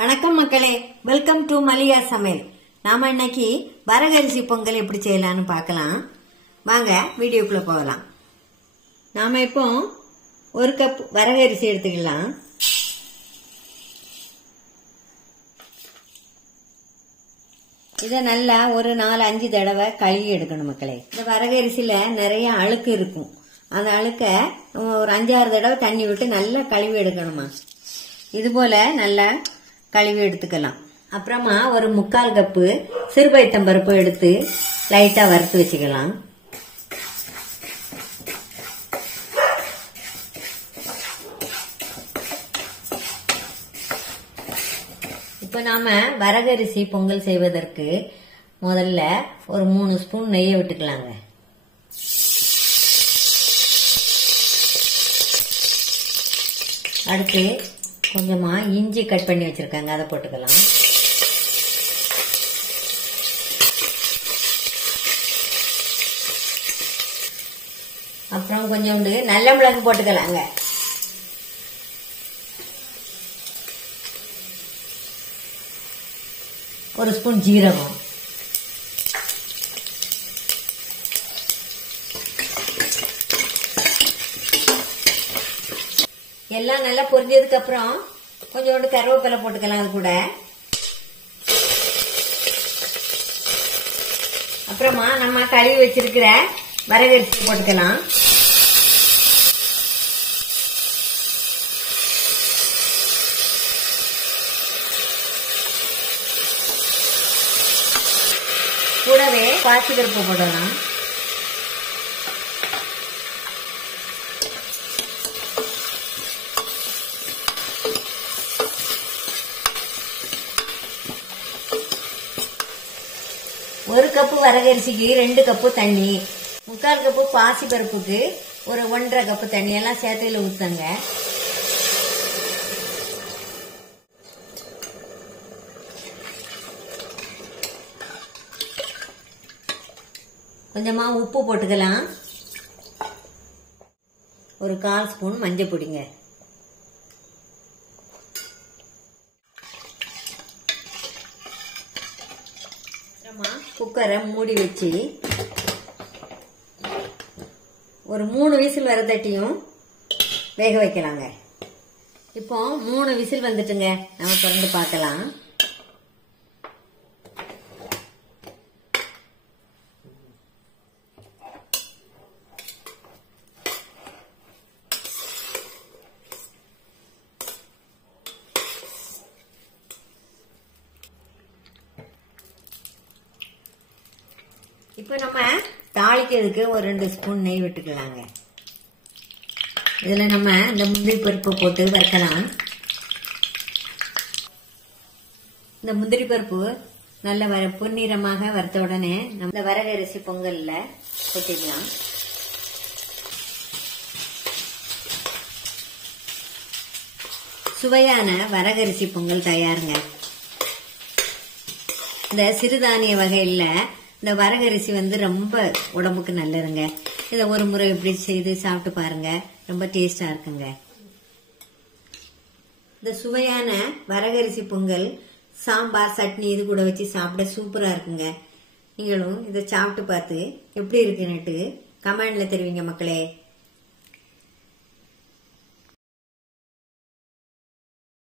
வணக்கம் மக்களே, welcome to Mallika சமையல். நாம இன்னைக்கு வரகரிசி பொங்கல் எப்படி செய்யலாம்னு பார்க்கலாம். வாங்க வீடியோக்குள்ள போகலாம். நாம இப்போ ஒரு கப் வரகரிசி எடுத்துக்கலாம். இதை நல்லா ஒரு 4-5 தடவை கழுவி எடுக்கணும் மக்களே. இந்த வரகரிசியில நிறைய அழுக்கு இருக்கும். அந்த அழுக்க ஒரு 5-6 தடவை தண்ணி விட்டு நல்லா கழுவி எடுக்கணுமா. இது போல நல்லா கழுவி எடுத்துக்கலாம். அப்புறமா ஒரு 3/4 கப்பு சிறுபைத்தம்பருப்பு எடுத்து லைட்டா வறுத்து வச்சுக்கலாம். இப்ப நாம வரகரிசி பொங்கல் செய்வதற்கு முதல்ல ஒரு 3 ஸ்பூன் நெய்யை விட்டுக்கலாங்க. அடுத்து கொஞ்சமா இஞ்சி கட் பண்ணி வச்சிருக்காங்க, அதை போட்டுக்கலாம். அப்புறம் கொஞ்சோண்டு நல்ல மிளகு போட்டுக்கலாங்க. ஒரு ஸ்பூன் ஜீரகம், எல்லாம் நல்லா பொரிஞ்சதுக்கு அப்புறம் கொஞ்சோண்டு கருவேப்பிலை போட்டுக்கலாம். அது கூட அப்புறமா நம்ம கழுவி வச்சிருக்கிற வரகரிசி போட்டுக்கலாம். கூடவே பாசிப்பருப்பு போடலாம். ஒரு கப்பு வரகரிசிக்கு 2 கப்பு தண்ணி, 3/4 கப்பு பாசி பருப்புக்கு ஒரு 1.5 கப்பு தண்ணி எல்லாம் சேர்த்துல ஊத்துங்க. கொஞ்சமா உப்பு போட்டுக்கலாம். ஒரு 1/4 ஸ்பூன் மஞ்சள் பொடிங்க. குக்கரை மூடி வச்சு ஒரு 3 விசில் வர தட்டியும் வேக வைக்கலாங்க. இப்போ 3 விசில் வந்துட்டுங்க. நம்ம திறந்து பார்க்கலாம். இப்ப நம்ம தாளிக்கிறதுக்கு ஒரு 2 ஸ்பூன் நெய் விட்டுக்கலாங்க. இதுல நம்ம இந்த முந்திரி பருப்பு போட்டு வறுக்கலாம். இந்த முந்திரி பருப்பு நல்ல பொன்னிறமாக வறுத்த உடனே நம்ம இந்த வரகரிசி பொங்கல்ல கொட்டிக்கலாம். சுவையான வரகரிசி பொங்கல் தயாருங்க. இந்த சிறுதானிய வகையில இந்த வரகரிசி ரொம்ப உடம்புக்கு நல்லதுங்க. இதை ஒரு முறை இப்படி செய்து சாப்பிட்டு பாருங்க, ரொம்ப டேஸ்டா இருக்குங்க. இந்த சுவையான வரகரிசி பொங்கல் சாம்பார் சட்னி இது கூட வச்சு சாப்பிட சூப்பரா இருக்குங்க. நீங்களும் இதை சாப்பிட்டு பார்த்து எப்படி இருக்குன்னுட்டு கமெண்ட்ல தெரிவிங்க மக்களே.